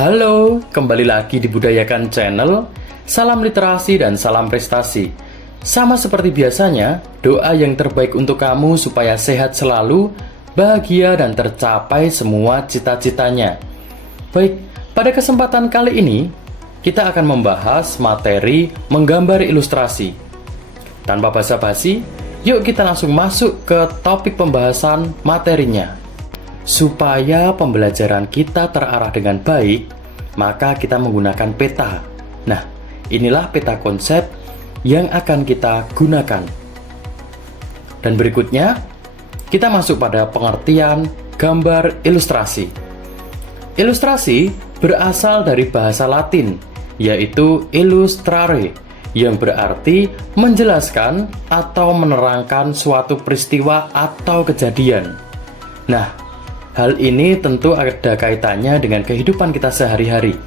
Halo, kembali lagi di Budayakan Channel. Salam literasi dan salam prestasi. Sama seperti biasanya, doa yang terbaik untuk kamu supaya sehat selalu, bahagia dan tercapai semua cita-citanya. Baik, pada kesempatan kali ini, kita akan membahas materi menggambar ilustrasi. Tanpa basa-basi, yuk kita langsung masuk ke topik pembahasan materinya. Supaya pembelajaran kita terarah dengan baik, maka kita menggunakan peta. Nah, inilah peta konsep yang akan kita gunakan. Dan berikutnya, kita masuk pada pengertian gambar ilustrasi. Ilustrasi berasal dari bahasa Latin, yaitu illustrare, yang berarti menjelaskan atau menerangkan suatu peristiwa atau kejadian. Nah, hal ini tentu ada kaitannya dengan kehidupan kita sehari-hari.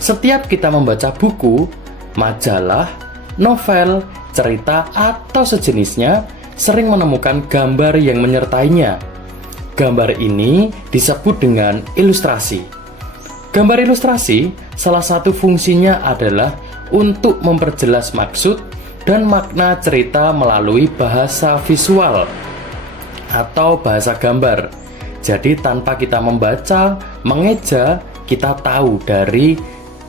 Setiap kita membaca buku, majalah, novel, cerita, atau sejenisnya, sering menemukan gambar yang menyertainya. Gambar ini disebut dengan ilustrasi. Gambar ilustrasi, salah satu fungsinya adalah untuk memperjelas maksud dan makna cerita melalui bahasa visual atau bahasa gambar. Jadi tanpa kita membaca, mengeja, kita tahu dari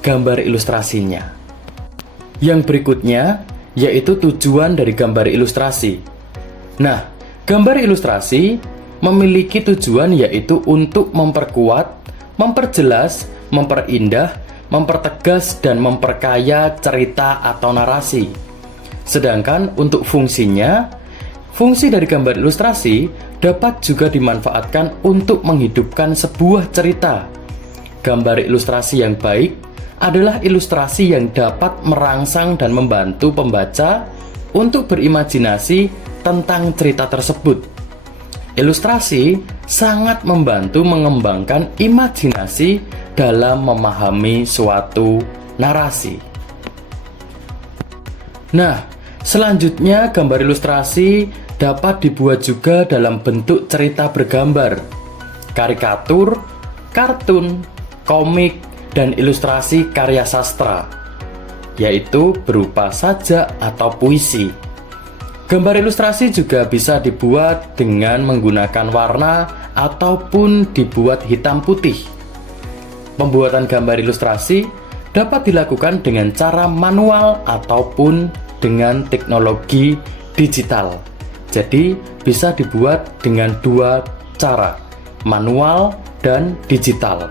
gambar ilustrasinya. Yang berikutnya, yaitu tujuan dari gambar ilustrasi. Nah, gambar ilustrasi memiliki tujuan yaitu untuk memperkuat, memperjelas, memperindah, mempertegas, dan memperkaya cerita atau narasi. Sedangkan untuk fungsinya, fungsi dari gambar ilustrasi dapat juga dimanfaatkan untuk menghidupkan sebuah cerita. Gambar ilustrasi yang baik adalah ilustrasi yang dapat merangsang dan membantu pembaca untuk berimajinasi tentang cerita tersebut. Ilustrasi sangat membantu mengembangkan imajinasi dalam memahami suatu narasi. Nah, selanjutnya gambar ilustrasi dapat dibuat juga dalam bentuk cerita bergambar, karikatur, kartun, komik, dan ilustrasi karya sastra, yaitu berupa sajak atau puisi. Gambar ilustrasi juga bisa dibuat dengan menggunakan warna ataupun dibuat hitam putih. Pembuatan gambar ilustrasi dapat dilakukan dengan cara manual ataupun dengan teknologi digital. Jadi bisa dibuat dengan dua cara, manual dan digital.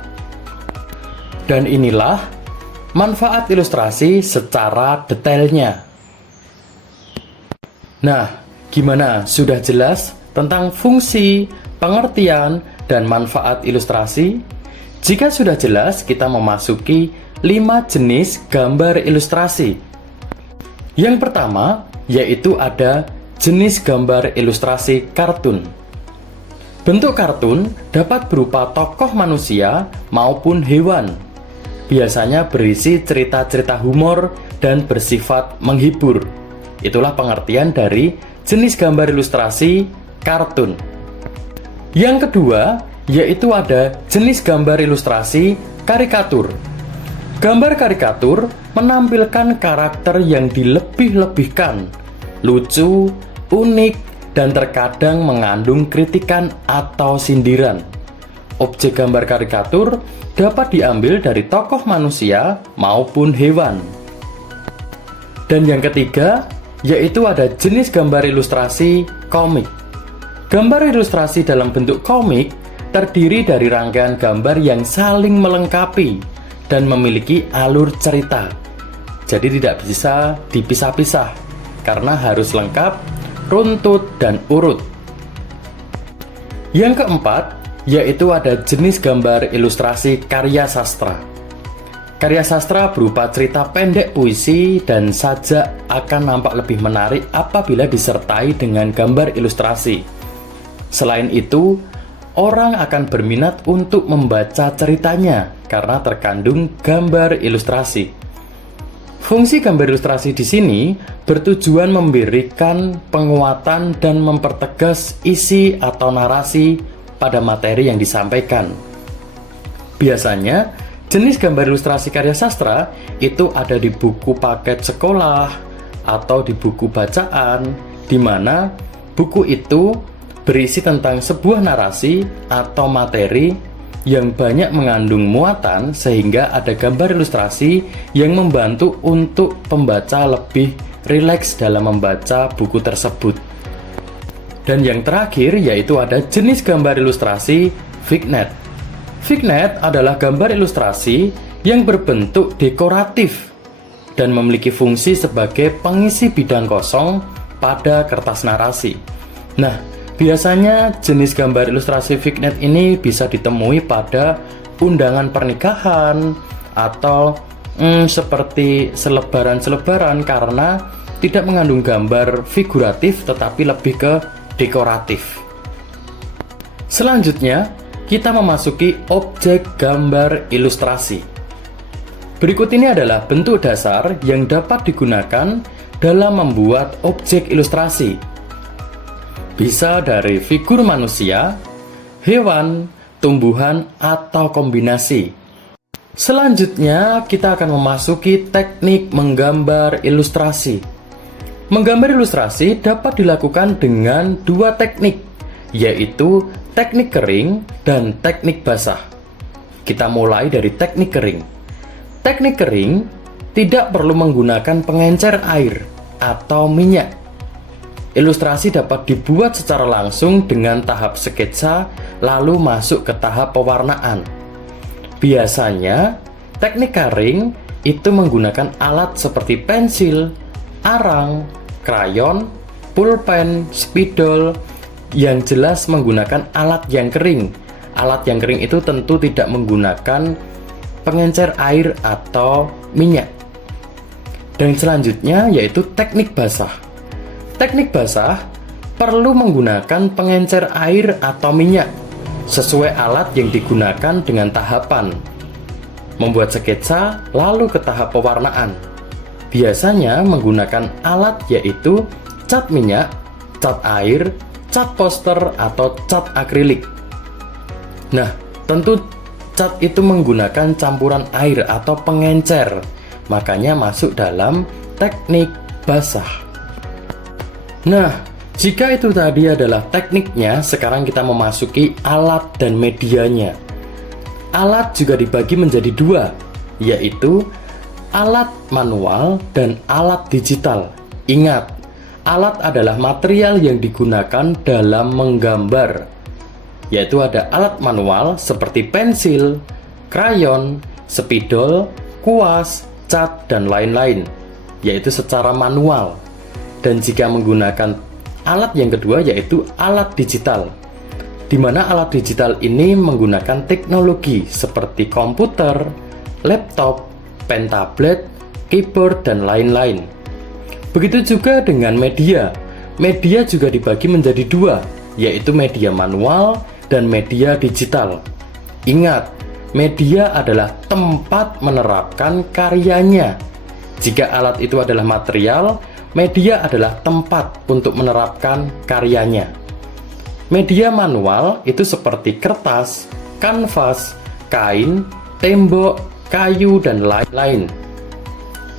Dan inilah manfaat ilustrasi secara detailnya. Nah, gimana? Sudah jelas tentang fungsi, pengertian, dan manfaat ilustrasi? Jika sudah jelas, kita memasuki 5 jenis gambar ilustrasi. Yang pertama, yaitu ada jenis gambar ilustrasi kartun. Bentuk kartun dapat berupa tokoh manusia maupun hewan. Biasanya berisi cerita-cerita humor dan bersifat menghibur. Itulah pengertian dari jenis gambar ilustrasi kartun. Yang kedua, yaitu ada jenis gambar ilustrasi karikatur. Gambar karikatur menampilkan karakter yang dilebih-lebihkan, lucu, unik, dan terkadang mengandung kritikan atau sindiran. Objek gambar karikatur dapat diambil dari tokoh manusia maupun hewan. Dan yang ketiga, yaitu ada jenis gambar ilustrasi komik. Gambar ilustrasi dalam bentuk komik terdiri dari rangkaian gambar yang saling melengkapi dan memiliki alur cerita. Jadi tidak bisa dipisah-pisah karena harus lengkap, runtut, dan urut. Yang keempat, yaitu ada jenis gambar ilustrasi karya sastra. Karya sastra berupa cerita pendek, puisi, dan sajak akan nampak lebih menarik apabila disertai dengan gambar ilustrasi. Selain itu, orang akan berminat untuk membaca ceritanya karena terkandung gambar ilustrasi. Fungsi gambar ilustrasi di sini bertujuan memberikan penguatan dan mempertegas isi atau narasi pada materi yang disampaikan. Biasanya Jenis gambar ilustrasi karya sastra itu ada di buku paket sekolah atau di buku bacaan, di mana buku itu berisi tentang sebuah narasi atau materi yang banyak mengandung muatan sehingga ada gambar ilustrasi yang membantu untuk pembaca lebih rileks dalam membaca buku tersebut. Dan yang terakhir yaitu ada jenis gambar ilustrasi vignette. Vignette adalah gambar ilustrasi yang berbentuk dekoratif dan memiliki fungsi sebagai pengisi bidang kosong pada kertas narasi. Nah, biasanya jenis gambar ilustrasi vignette ini bisa ditemui pada undangan pernikahan atau seperti selebaran-selebaran karena tidak mengandung gambar figuratif tetapi lebih ke dekoratif. Selanjutnya, kita memasuki objek gambar ilustrasi. Berikut ini adalah bentuk dasar yang dapat digunakan dalam membuat objek ilustrasi. Bisa dari figur manusia, hewan, tumbuhan, atau kombinasi. Selanjutnya, kita akan memasuki teknik menggambar ilustrasi. Menggambar ilustrasi dapat dilakukan dengan dua teknik, yaitu teknik kering dan teknik basah. Kita mulai dari teknik kering. Teknik kering tidak perlu menggunakan pengencer air atau minyak. Ilustrasi dapat dibuat secara langsung dengan tahap sketsa lalu masuk ke tahap pewarnaan. Biasanya, teknik kering itu menggunakan alat seperti pensil, arang, krayon, pulpen, spidol, yang jelas menggunakan alat yang kering. Alat yang kering itu tentu tidak menggunakan pengencer air atau minyak. Dan selanjutnya yaitu teknik basah. Teknik basah perlu menggunakan pengencer air atau minyak sesuai alat yang digunakan dengan tahapan. Membuat sketsa lalu ke tahap pewarnaan. Biasanya menggunakan alat yaitu cat minyak, cat air, cat poster atau cat akrilik. Nah, tentu cat itu menggunakan campuran air atau pengencer, makanya masuk dalam teknik basah. Nah, jika itu tadi adalah tekniknya, sekarang kita memasuki alat dan medianya. Alat juga dibagi menjadi dua, yaitu alat manual dan alat digital. Ingat, alat adalah material yang digunakan dalam menggambar, yaitu ada alat manual seperti pensil, krayon, spidol, kuas, cat, dan lain-lain, yaitu secara manual. Dan jika menggunakan alat yang kedua yaitu alat digital, di mana alat digital ini menggunakan teknologi seperti komputer, laptop, pen tablet, keyboard, dan lain-lain. Begitu juga dengan media. Media juga dibagi menjadi dua, yaitu media manual dan media digital. Ingat, media adalah tempat menerapkan karyanya. Jika alat itu adalah material, media adalah tempat untuk menerapkan karyanya. Media manual itu seperti kertas, kanvas, kain, tembok, kayu, dan lain-lain.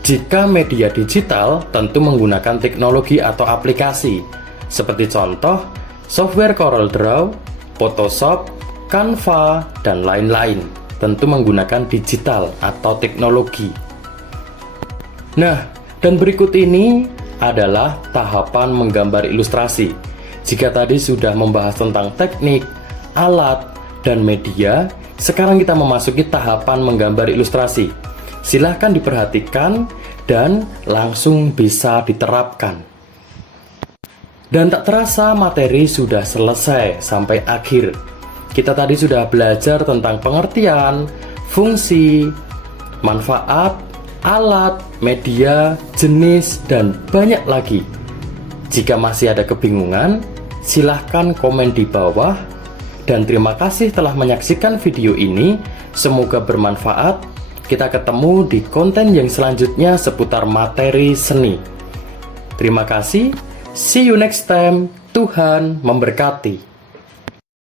Jika media digital tentu menggunakan teknologi atau aplikasi, seperti contoh software CorelDRAW, Photoshop, Canva, dan lain-lain. Tentu menggunakan digital atau teknologi. Nah, dan berikut ini adalah tahapan menggambar ilustrasi. Jika tadi sudah membahas tentang teknik, alat, dan media, sekarang kita memasuki tahapan menggambar ilustrasi. Silahkan diperhatikan dan langsung bisa diterapkan. Dan tak terasa materi sudah selesai sampai akhir. Kita tadi sudah belajar tentang pengertian, fungsi, manfaat, alat, media, jenis, dan banyak lagi. Jika masih ada kebingungan, silahkan komen di bawah. Dan terima kasih telah menyaksikan video ini. Semoga bermanfaat. Kita ketemu di konten yang selanjutnya seputar materi seni. Terima kasih. See you next time. Tuhan memberkati.